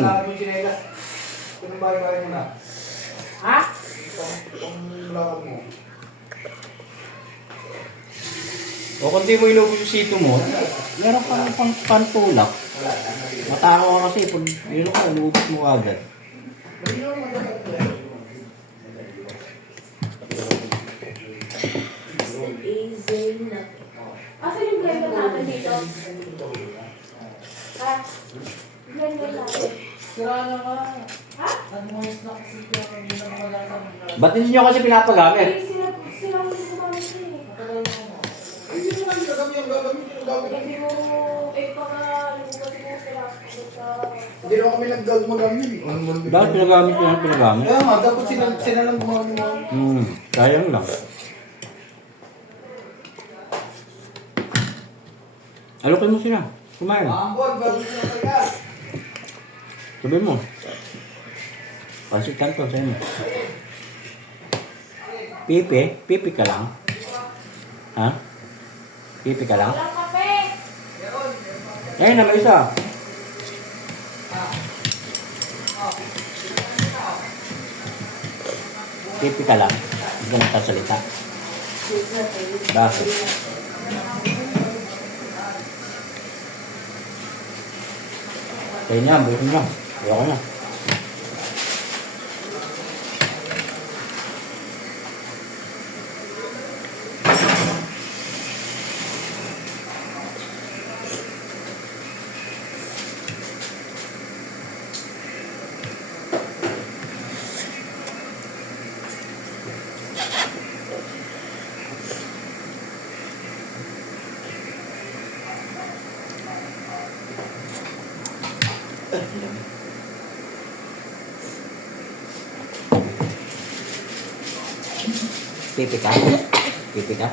morning. Anong bahay-bahay mo na? Ha? Itong lakad mo. O kung di mo inubos yung sito mo, meron kang pantulak. Matakaw ka kasi pag yun ka, inubos mo agad. Asan yung blender natin dito? Ha? Blender natin. Sira na nga. Ha? Nag-moist na kasi kaya hindi na makalasa. Ba't hindi nyo kasi pinapagamit? Eh, sila mo yung gumamit na eh. Matagal na mo. Hindi naman gagamit. Hindi mo, pa nga, lumabas mo sila. Hindi naman kami nag-magamit. Dahil pinagamit ko yung pinagamit. Kaya nga, dapat sila lang gumagamit mo. Sayang lang. Alokin mo sila. Kumain. Ambon, bago sila kaya. Sabihin mo. Pansit kanto sa inyo. Pipi ka lang. Ha? Pipi ka lang? Walang kape! Ayun na, may isa. Pipi ka lang. Hindi ka nagsasalita. Bakit? Kaya niya, buhin niya. Ayoko na. Pipi ka? Pipi ka?